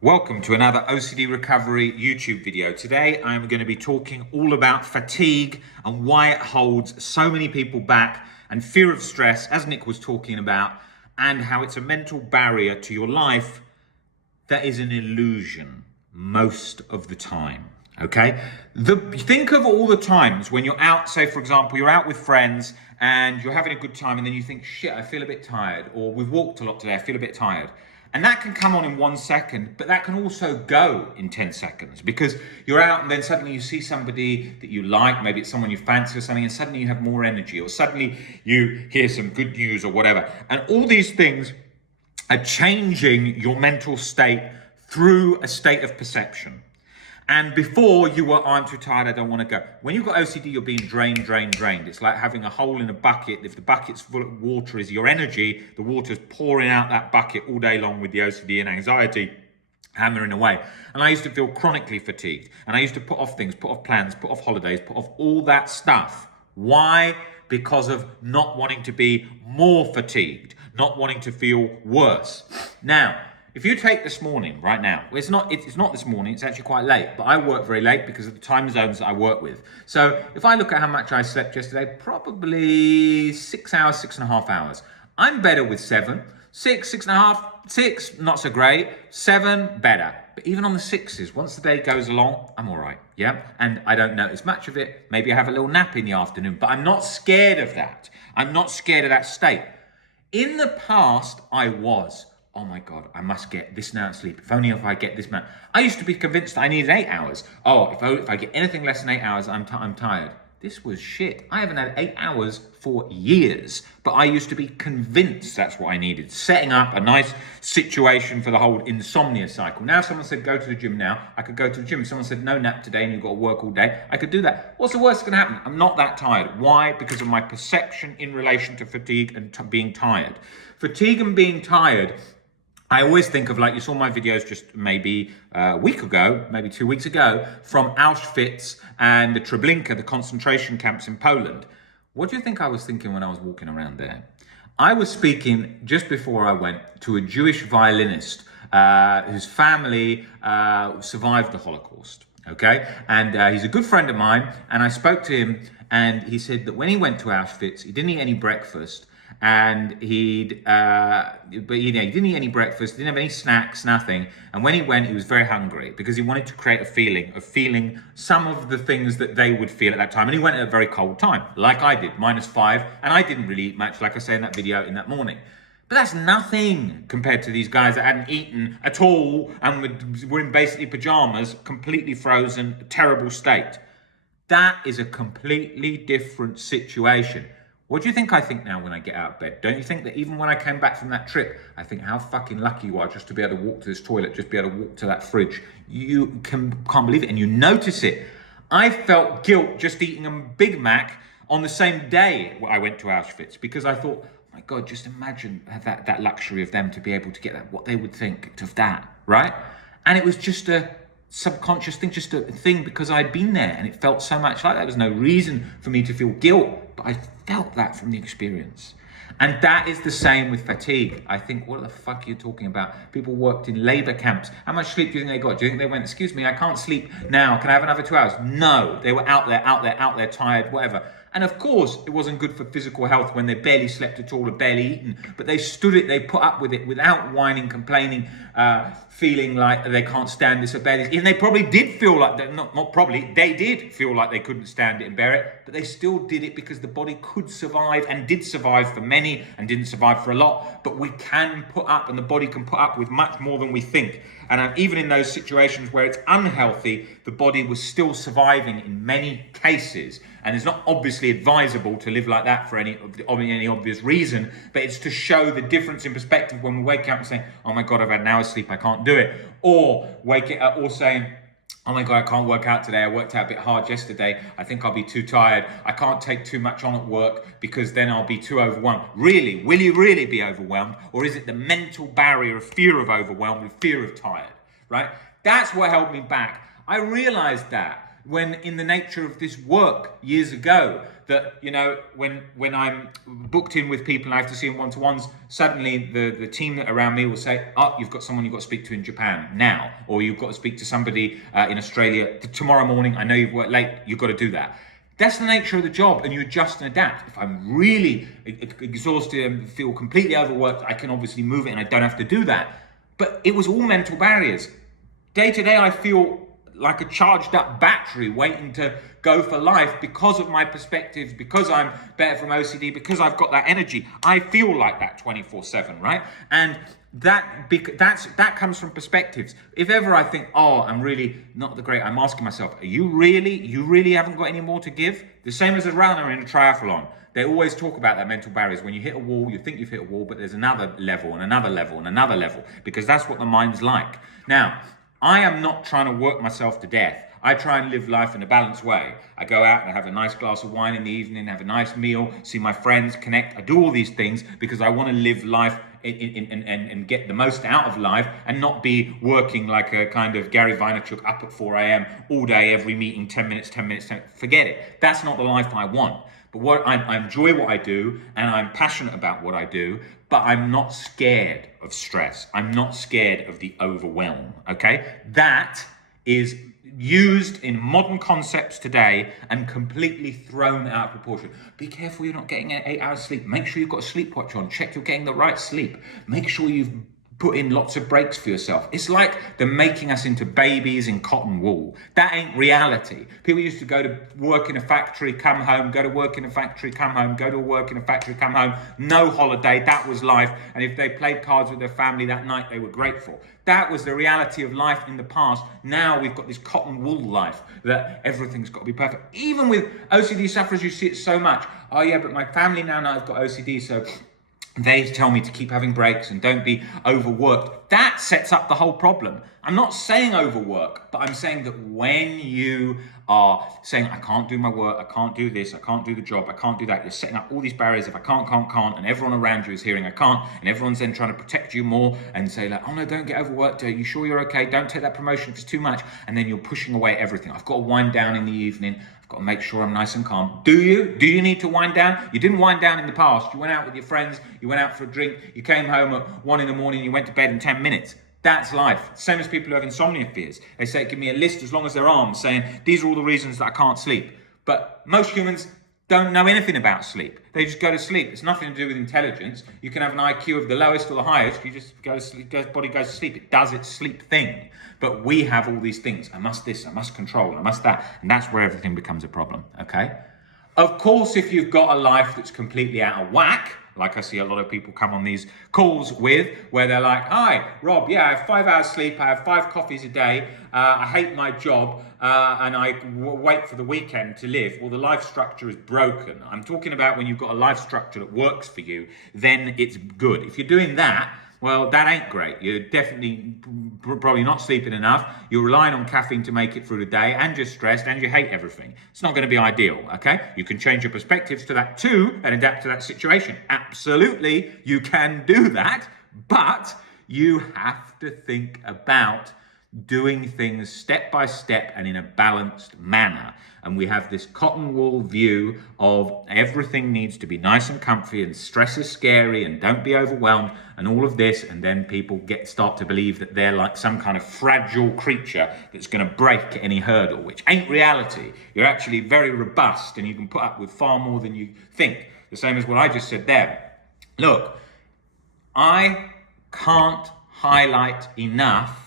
Welcome to another OCD Recovery YouTube video. Today I'm going to be talking all about fatigue and why it holds so many people back, and fear of stress, as Nick was talking about, and how it's a mental barrier to your life that is an illusion most of the time. Okay? Think of all the times when you're out, say for example, you're out with friends and you're having a good time and then you think, shit, I feel a bit tired, or we've walked a lot today, I feel a bit tired. And that can come on in 1 second, but that can also go in 10 seconds because you're out and then suddenly you see somebody that you like, maybe it's someone you fancy or something, and suddenly you have more energy, or suddenly you hear some good news or whatever. And all these things are changing your mental state through a state of perception. And before you were, I'm too tired, I don't want to go. When you've got OCD, you're being drained. It's like having a hole in a bucket. If the bucket's full of water is your energy, the water's pouring out that bucket all day long with the OCD and anxiety hammering away. And I used to feel chronically fatigued. And I used to put off things, put off plans, put off holidays, put off all that stuff. Why? Because of not wanting to be more fatigued, not wanting to feel worse. Now, if you take this morning, right now, it's not this morning, it's actually quite late, but I work very late because of the time zones that I work with. So if I look at how much I slept yesterday, probably 6 hours, 6.5 hours. I'm better with 7, 6, 6.5, 6, not so great, 7, better. But even on the 6s, once the day goes along, I'm all right, yeah? And I don't notice much of it. Maybe I have a little nap in the afternoon, but I'm not scared of that. I'm not scared of that state. In the past, I was. Oh my God, I must get this amount of sleep. If I get this amount. I used to be convinced I needed 8 hours. Oh, if I get anything less than 8 hours, I'm tired. This was shit. I haven't had 8 hours for years, but I used to be convinced that's what I needed. Setting up a nice situation for the whole insomnia cycle. Now someone said, go to the gym now. I could go to the gym. Someone said, no nap today and you've got to work all day. I could do that. What's the worst that can happen? I'm not that tired. Why? Because of my perception in relation to fatigue and being tired. Fatigue and being tired, I always think of, like, you saw my videos just maybe a week ago, maybe 2 weeks ago, from Auschwitz and the Treblinka, the concentration camps in Poland. What do you think I was thinking when I was walking around there? I was speaking just before I went to a Jewish violinist whose family survived the Holocaust, okay? And he's a good friend of mine, and I spoke to him, and he said that when he went to Auschwitz, he didn't eat any breakfast, and he didn't eat any breakfast, didn't have any snacks, nothing. And when he went, he was very hungry because he wanted to create a feeling of feeling some of the things that they would feel at that time. And he went at a very cold time, like I did, -5. And I didn't really eat much, like I say in that video, in that morning. But that's nothing compared to these guys that hadn't eaten at all and were in basically pajamas, completely frozen, terrible state. That is a completely different situation. What do you think I think now when I get out of bed? Don't you think that even when I came back from that trip, I think how fucking lucky you are just to be able to walk to this toilet, just be able to walk to that fridge. You can't believe it, and you notice it. I felt guilt just eating a Big Mac on the same day I went to Auschwitz because I thought, oh my God, just imagine that luxury of them to be able to get that, what they would think of that, right? And it was just a subconscious thing, just a thing because I'd been there and it felt so much like that. There was no reason for me to feel guilt, but I felt that from the experience. And that is the same with fatigue. I think, what the fuck are you talking about? People worked in labor camps. How much sleep do you think they got? Do you think they went, excuse me, I can't sleep now. Can I have another 2 hours? No, they were out there, tired, whatever. And of course, it wasn't good for physical health when they barely slept at all or barely eaten, but they stood it, they put up with it without whining, complaining, feeling like they can't stand this or bear this. And they probably did feel like, they did feel like they couldn't stand it and bear it, but they still did it because the body could survive and did survive for many and didn't survive for a lot. But we can put up, and the body can put up with much more than we think. And even in those situations where it's unhealthy, the body was still surviving in many cases. And it's not obviously advisable to live like that for any obvious reason, but it's to show the difference in perspective when we wake up and say, oh my God, I've had an hour's sleep, I can't do it. Or saying, oh my God, I can't work out today. I worked out a bit hard yesterday. I think I'll be too tired. I can't take too much on at work because then I'll be too overwhelmed. Really? Will you really be overwhelmed? Or is it the mental barrier of fear of overwhelmed and fear of tired, right? That's what held me back. I realized that when in the nature of this work years ago, that, you know, when I'm booked in with people and I have to see them one-to-ones, suddenly the team that around me will say, oh, you've got someone you've got to speak to in Japan now, or you've got to speak to somebody in Australia tomorrow morning. I know you've worked late, you've got to do that. That's the nature of the job, and you adjust and adapt. If I'm really exhausted and feel completely overworked, I can obviously move it and I don't have to do that. But it was all mental barriers. Day to day, I feel like a charged up battery waiting to go for life because of my perspectives, because I'm better from OCD, because I've got that energy. I feel like that 24/7, right? And that comes from perspectives. If ever I think, oh, I'm really not the great, I'm asking myself, you really haven't got any more to give? The same as a runner in a triathlon. They always talk about that mental barriers. When you hit a wall, you think you've hit a wall, but there's another level and another level and another level, because that's what the mind's like. Now, I am not trying to work myself to death. I try and live life in a balanced way. I go out and have a nice glass of wine in the evening, have a nice meal, see my friends, connect. I do all these things because I want to live life and get the most out of life, and not be working like a kind of Gary Vaynerchuk up at 4 a.m. all day, every meeting, 10 minutes. Forget it. That's not the life I want. But I enjoy what I do, and I'm passionate about what I do, but I'm not scared of stress. I'm not scared of the overwhelm, okay? That is used in modern concepts today and completely thrown out of proportion. Be careful you're not getting 8 hours sleep. Make sure you've got a sleep watch on. Check you're getting the right sleep. Make sure you've put in lots of breaks for yourself. It's like they're making us into babies in cotton wool. That ain't reality. People used to go to work in a factory, come home, go to work in a factory, come home, go to work in a factory, come home. No holiday, that was life. And if they played cards with their family that night, they were grateful. That was the reality of life in the past. Now we've got this cotton wool life that everything's got to be perfect. Even with OCD sufferers, you see it so much. Oh yeah, but my family now knows I've got OCD, so they tell me to keep having breaks and don't be overworked. That sets up the whole problem. I'm not saying overwork, but I'm saying that when you are saying, I can't do my work, I can't do this, I can't do the job, I can't do that, you're setting up all these barriers. If I can't, and everyone around you is hearing I can't, and everyone's then trying to protect you more and say like, oh no, don't get overworked, are you sure you're okay? Don't take that promotion if it's too much. And then you're pushing away everything. I've got to wind down in the evening. Got to make sure I'm nice and calm. Do you? Do you need to wind down? You didn't wind down in the past. You went out with your friends, you went out for a drink, you came home at 1 a.m, you went to bed in 10 minutes. That's life. Same as people who have insomnia fears. They say, give me a list as long as their arms saying, these are all the reasons that I can't sleep. But most humans don't know anything about sleep. They just go to sleep. It's nothing to do with intelligence. You can have an IQ of the lowest or the highest. You just go to sleep, body goes to sleep. It does its sleep thing. But we have all these things. I must this, I must control, I must that. And that's where everything becomes a problem, okay? Of course, if you've got a life that's completely out of whack, like I see a lot of people come on these calls with, where they're like, hi, Rob, yeah, I have 5 hours sleep, I have 5 coffees a day, I hate my job, and I wait for the weekend to live. Well, the life structure is broken. I'm talking about when you've got a life structure that works for you, then it's good. If you're doing that, well, that ain't great. You're definitely probably not sleeping enough. You're relying on caffeine to make it through the day, and you're stressed, and you hate everything. It's not going to be ideal, okay? You can change your perspectives to that too and adapt to that situation. Absolutely, you can do that, but you have to think about doing things step by step and in a balanced manner. And we have this cotton wool view of everything needs to be nice and comfy, and stress is scary, and don't be overwhelmed, and all of this. And then people start to believe that they're like some kind of fragile creature that's going to break any hurdle, which ain't reality. You're actually very robust, and you can put up with far more than you think. The same as what I just said there. Look, I can't highlight enough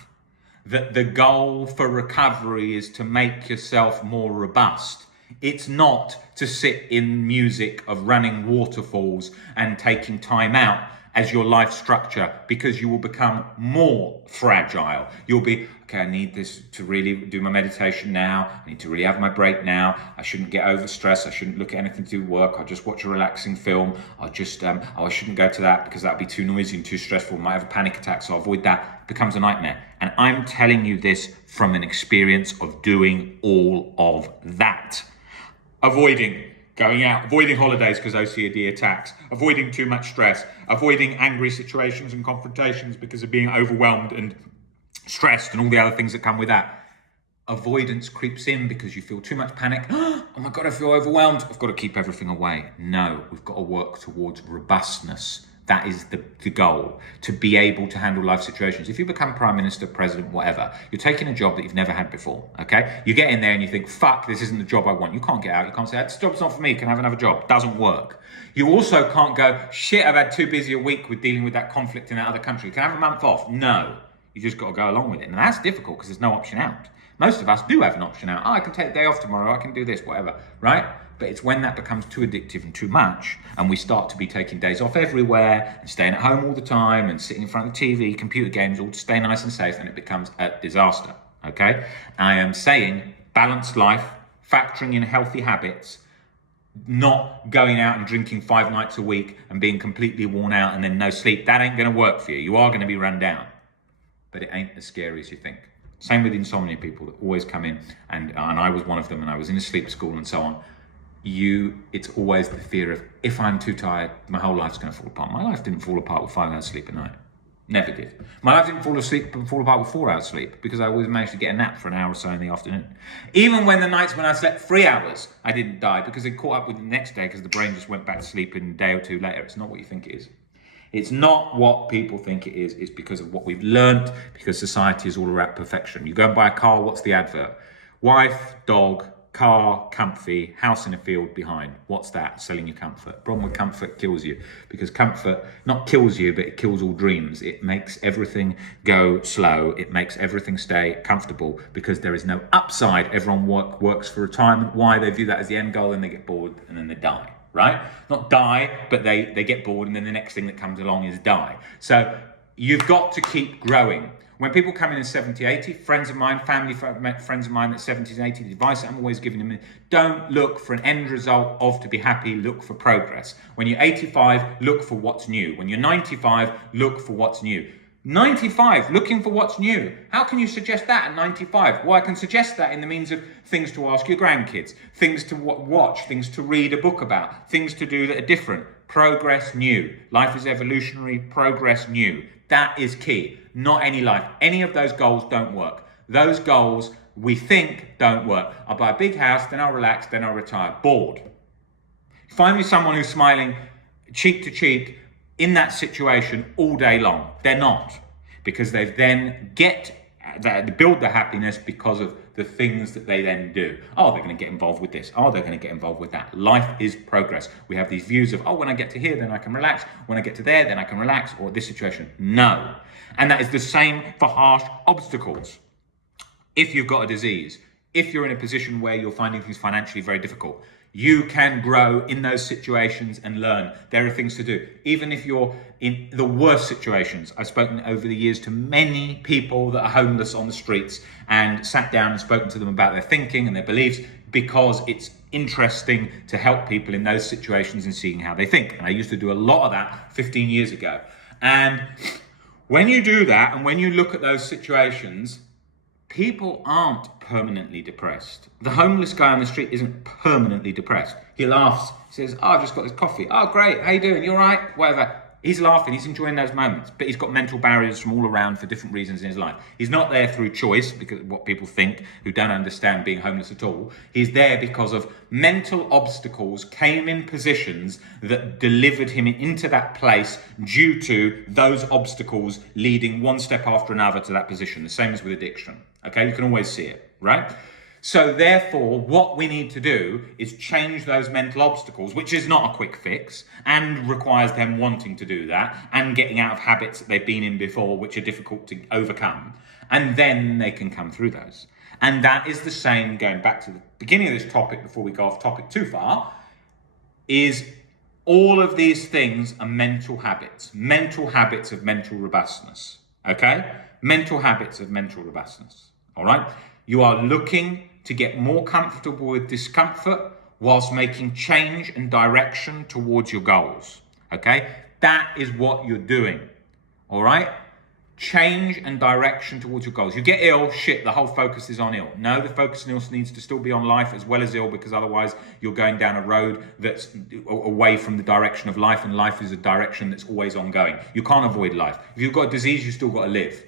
that the goal for recovery is to make yourself more robust. It's not to sit in music of running waterfalls and taking time out as your life structure, because you will become more fragile. You'll be, okay, I need this to really do my meditation now. I need to really have my break now. I shouldn't get overstressed. I shouldn't look at anything to do with work. I'll just watch a relaxing film. I'll just, I shouldn't go to that because that'd be too noisy and too stressful. I might have a panic attack, so I'll avoid that. It becomes a nightmare. And I'm telling you this from an experience of doing all of that. Avoiding going out, avoiding holidays because OCD attacks, avoiding too much stress, avoiding angry situations and confrontations because of being overwhelmed and stressed and all the other things that come with that. avoidance creeps in because you feel too much panic. Oh my God, I feel overwhelmed. I've got to keep everything away. No, we've got to work towards robustness. That is the goal, to be able to handle life situations. If you become prime minister, president, whatever, you're taking a job that you've never had before, okay? You get in there and you think, fuck, this isn't the job I want. You can't get out. You can't say, this job's not for me. Can I have another job? Doesn't work. You also can't go, shit, I've had too busy a week with dealing with that conflict in that other country. Can I have a month off? No. You just got to go along with it. And that's difficult because there's no option out. Most of us do have an option out. Oh, I can take a day off tomorrow. I can do this, whatever, right? But it's when that becomes too addictive and too much, and we start to be taking days off everywhere and staying at home all the time and sitting in front of the TV, computer games, all to stay nice and safe, and it becomes a disaster, okay? I am saying balanced life, factoring in healthy habits, not going out and drinking 5 nights a week and being completely worn out and then no sleep. That ain't going to work for you. You are going to be run down, but it ain't as scary as you think. Same with insomnia people that always come in, and I was one of them, and I was in a sleep school and so on. It's always the fear of, if I'm too tired, my whole life's going to fall apart. My life didn't fall apart with 5 hours sleep a night. Never did. My life didn't fall apart with 4 hours sleep, because I always managed to get a nap for an hour or so in the afternoon. Even when the nights when I slept 3 hours, I didn't die, because it caught up with the next day, because the brain just went back to sleep in a day or two later. It's not what you think it is. It's not what people think it is. It's because of what we've learned, because society is all about perfection. You go and buy a car, what's the advert? Wife, dog, car, comfy, house in a field behind. What's that? Selling you comfort. Problem with comfort, kills you. Because comfort not kills you, but it kills all dreams. It makes everything go slow. It makes everything stay comfortable, because there is no upside. Everyone works for retirement. Why? They view that as the end goal, and they get bored and then they die. Right? Not die, but they get bored, and then the next thing that comes along is die. So you've got to keep growing. When people come in at 70, 80, friends of mine, family friends of mine at 70s and 80s, the advice I'm always giving them is, don't look for an end result of to be happy, look for progress. When you're 85, look for what's new. When you're 95, look for what's new. 95, looking for what's new. How can you suggest that at 95? Well, I can suggest that in the means of things to ask your grandkids, things to watch, things to read a book about, things to do that are different. Progress new. Life is evolutionary, progress new. That is key. Not any life. Any of those goals don't work. Those goals we think don't work. I'll buy a big house, then I'll relax, then I'll retire. Bored. Find me someone who's smiling cheek to cheek in that situation all day long. They're not, because they then build the happiness because of the things that they then do. Oh, they're going to get involved with this. Oh, they're going to get involved with that. Life is progress. We have these views of, oh, when I get to here, then I can relax. When I get to there, then I can relax. Or this situation. No. And that is the same for harsh obstacles. If you've got a disease, if you're in a position where you're finding things financially very difficult, you can grow in those situations and learn. There are things to do. Even if you're in the worst situations. I've spoken over the years to many people that are homeless on the streets, and sat down and spoken to them about their thinking and their beliefs, because it's interesting to help people in those situations and seeing how they think. And I used to do a lot of that 15 years ago. And when you do that, and when you look at those situations, people aren't permanently depressed. The homeless guy on the street isn't permanently depressed. He laughs, says, oh, I've just got this coffee. Oh, great, how you doing? You all right? Whatever. He's laughing, he's enjoying those moments, but he's got mental barriers from all around for different reasons in his life. He's not there through choice, because of what people think, who don't understand being homeless at all. He's there because of mental obstacles came in positions that delivered him into that place due to those obstacles leading one step after another to that position. The same as with addiction. Okay, you can always see it, right? So therefore, what we need to do is change those mental obstacles, which is not a quick fix, and requires them wanting to do that and getting out of habits that they've been in before, which are difficult to overcome. And then they can come through those. And that is the same, going back to the beginning of this topic before we go off topic too far, is all of these things are mental habits of mental robustness, okay? Mental habits of mental robustness, all right? You are looking to get more comfortable with discomfort whilst making change and direction towards your goals, okay? That is what you're doing, all right? Change and direction towards your goals. You get ill, shit, the whole focus is on ill. No, the focus needs to still be on life as well as ill, because otherwise you're going down a road that's away from the direction of life, and life is a direction that's always ongoing. You can't avoid life. If you've got a disease, you still got to live.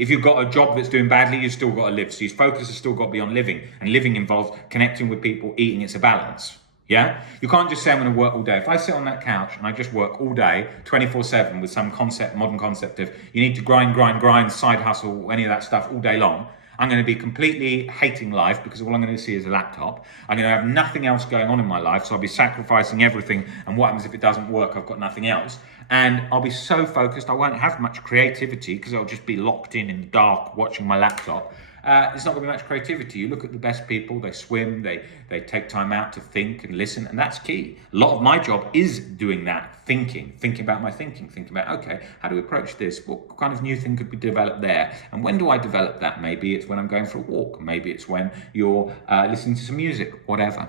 If you've got a job that's doing badly, you've still got to live. So your focus has still got to be on living. And living involves connecting with people, eating. It's a balance. Yeah? You can't just say I'm going to work all day. If I sit on that couch and I just work all day, 24/7 with some concept, modern concept of you need to grind, side hustle, any of that stuff all day long, I'm going to be completely hating life because all I'm going to see is a laptop. I'm going to have nothing else going on in my life. So I'll be sacrificing everything. And what happens if it doesn't work? I've got nothing else. And I'll be so focused, I won't have much creativity because I'll just be locked in the dark watching my laptop. There's not going to be much creativity. You look at the best people, they swim, they take time out to think and listen, and that's key. A lot of my job is doing that, thinking about my thinking about, okay, how do we approach this? What kind of new thing could be developed there? And when do I develop that? Maybe it's when I'm going for a walk. Maybe it's when you're listening to some music, whatever.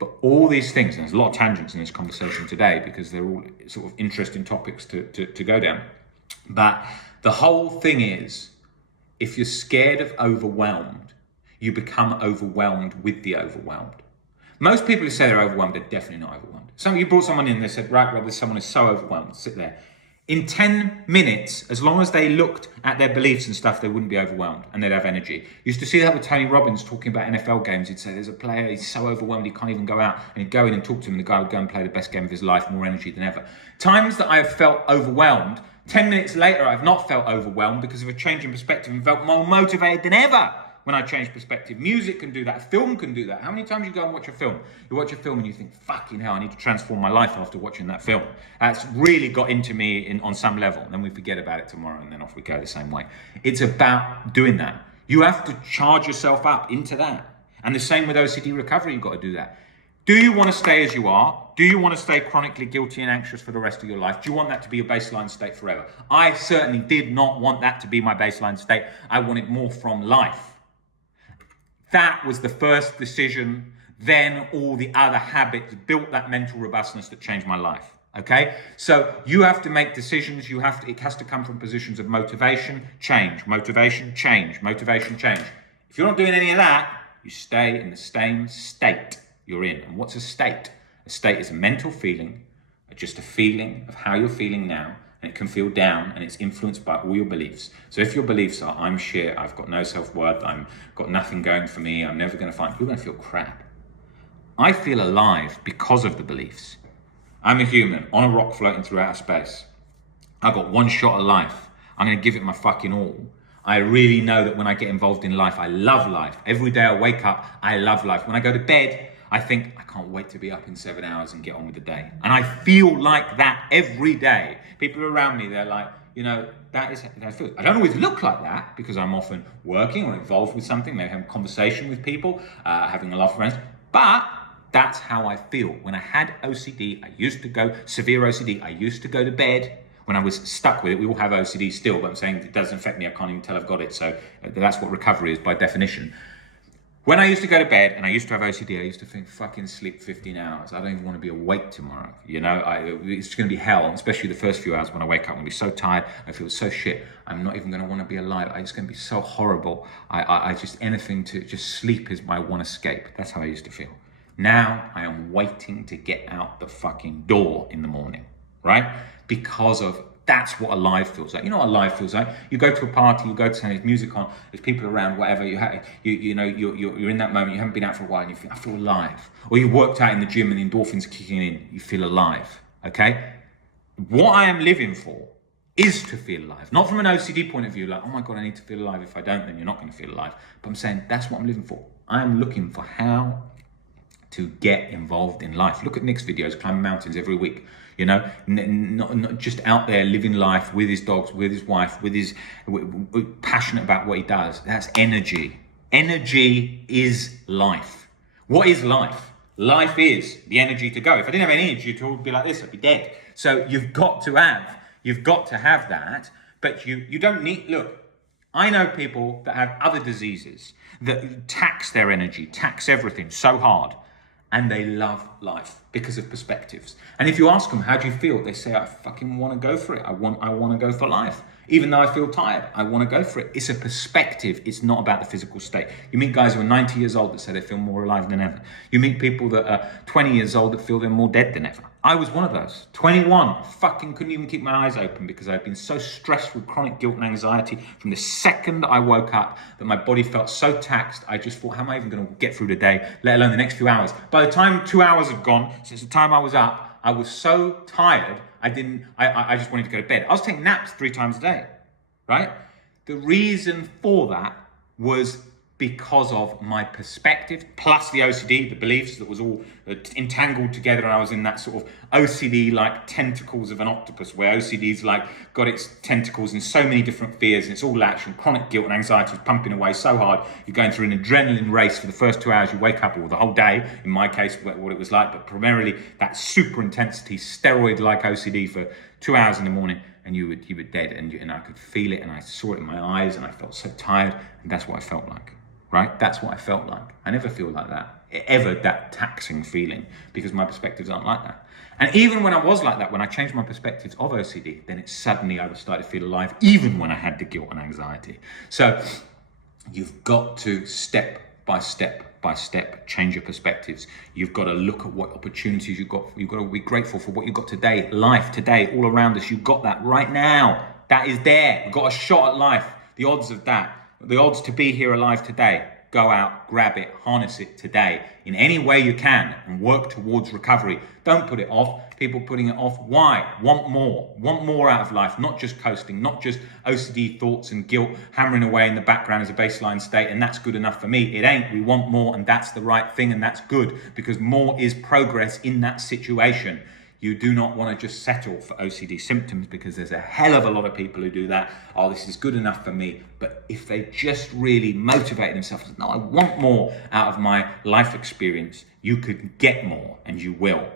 But all these things, and there's a lot of tangents in this conversation today because they're all sort of interesting topics to go down. But the whole thing is, if you're scared of overwhelmed, you become overwhelmed with the overwhelmed. Most people who say they're overwhelmed, they're definitely not overwhelmed. You brought someone in, they said, right, Rob, someone is so overwhelmed, sit there. In 10 minutes, as long as they looked at their beliefs and stuff, they wouldn't be overwhelmed and they'd have energy. Used to see that with Tony Robbins talking about NFL games. He'd say, there's a player, he's so overwhelmed, he can't even go out. And he'd go in and talk to him and the guy would go and play the best game of his life, more energy than ever. Times that I have felt overwhelmed, 10 minutes later, I've not felt overwhelmed because of a change in perspective and felt more motivated than ever when I change perspective. Music can do that. Film can do that. How many times you go and watch a film? You watch a film and you think, fucking hell, I need to transform my life after watching that film. That's really got into me on some level. And then we forget about it tomorrow and then off we go the same way. It's about doing that. You have to charge yourself up into that. And the same with OCD recovery, you've got to do that. Do you want to stay as you are? Do you want to stay chronically guilty and anxious for the rest of your life? Do you want that to be your baseline state forever? I certainly did not want that to be my baseline state. I wanted more from life. That was the first decision. Then all the other habits built that mental robustness that changed my life. Okay? So you have to make decisions. It has to come from positions of motivation, change, motivation, change, motivation, change. If you're not doing any of that, you stay in the same state you're in. And what's a state? A state is a mental feeling, just a feeling of how you're feeling now, and it can feel down, and it's influenced by all your beliefs. So if your beliefs are, I'm shit, I've got no self-worth, I've got nothing going for me, I'm never going to find, you're going to feel crap. I feel alive because of the beliefs. I'm a human on a rock floating through outer space. I've got one shot at life. I'm going to give it my fucking all. I really know that when I get involved in life, I love life. Every day I wake up, I love life. When I go to bed, I think, I can't wait to be up in 7 hours and get on with the day. And I feel like that every day. People around me, they're like, that is how I feel. I don't always look like that because I'm often working or involved with something, maybe having a conversation with people, having a laugh with friends. But that's how I feel. When I had OCD, severe OCD, I used to go to bed. When I was stuck with it, we all have OCD still, but I'm saying it doesn't affect me. I can't even tell I've got it. So that's what recovery is by definition. When I used to go to bed and I used to have OCD, I used to think, fucking sleep 15 hours. I don't even want to be awake tomorrow. It's going to be hell, especially the first few hours when I wake up. I'm going to be so tired. I feel so shit. I'm not even going to want to be alive. It's going to be so horrible. I just, anything to just sleep is my one escape. That's how I used to feel. Now I am waiting to get out the fucking door in the morning, right? Because of that's what alive feels like. You know what alive feels like? You go to a party, you go to there's music on, there's people around, whatever. You're in that moment. You haven't been out for a while, and you think I feel alive. Or you worked out in the gym, and the endorphins are kicking in. You feel alive. Okay. What I am living for is to feel alive, not from an OCD point of view. Like, oh my god, I need to feel alive. If I don't, then you're not going to feel alive. But I'm saying that's what I'm living for. I am looking for how to get involved in life. Look at Nick's videos, climbing mountains every week. Not just out there living life with his dogs, with his wife, passionate about what he does. That's energy. Energy is life. What is life? Life is the energy to go. If I didn't have any energy, it would be like this. I'd be dead. So you've got to have that. But you don't need. Look, I know people that have other diseases that tax their energy, tax everything so hard. And they love life because of perspectives. And if you ask them, how do you feel? They say, I fucking want to go for it. I want to go for life. Even though I feel tired, I want to go for it. It's a perspective. It's not about the physical state. You meet guys who are 90 years old that say they feel more alive than ever. You meet people that are 20 years old that feel they're more dead than ever. I was one of those. 21, fucking couldn't even keep my eyes open because I'd been so stressed with chronic guilt and anxiety from the second I woke up that my body felt so taxed. I just thought, how am I even going to get through the day, let alone the next few hours? By the time 2 hours had gone, since the time I was up, I was so tired, I just wanted to go to bed. I was taking naps 3 times a day, right? The reason for that was because of my perspective, plus the OCD, the beliefs that was all entangled together, and I was in that sort of OCD like tentacles of an octopus, where OCD's like got its tentacles in so many different fears, and it's all action, chronic guilt and anxiety is pumping away so hard. You're going through an adrenaline race for the first 2 hours, you wake up, or the whole day, in my case, what it was like, but primarily that super intensity, steroid-like OCD for 2 hours in the morning, and you were dead, and I could feel it, and I saw it in my eyes, and I felt so tired, and that's what I felt like. Right? That's what I felt like. I never feel like that, ever that taxing feeling, because my perspectives aren't like that. And even when I was like that, when I changed my perspectives of OCD, then I started to feel alive, even when I had the guilt and anxiety. So you've got to step by step change your perspectives. You've got to look at what opportunities you've got. You've got to be grateful for what you've got today, life today, all around us. You've got that right now. That is there. You've got a shot at life. The odds of that. The odds to be here alive today. Go out, grab it, harness it today in any way you can and work towards recovery. Don't put it off. People putting it off. Why? Want more out of life, not just coasting, not just OCD thoughts and guilt hammering away in the background as a baseline state, and that's good enough for me. It ain't. We want more, and that's the right thing, and that's good, because more is progress in that situation. You do not want to just settle for OCD symptoms, because there's a hell of a lot of people who do that. Oh, this is good enough for me. But if they just really motivate themselves, no, I want more out of my life experience, you could get more, and you will.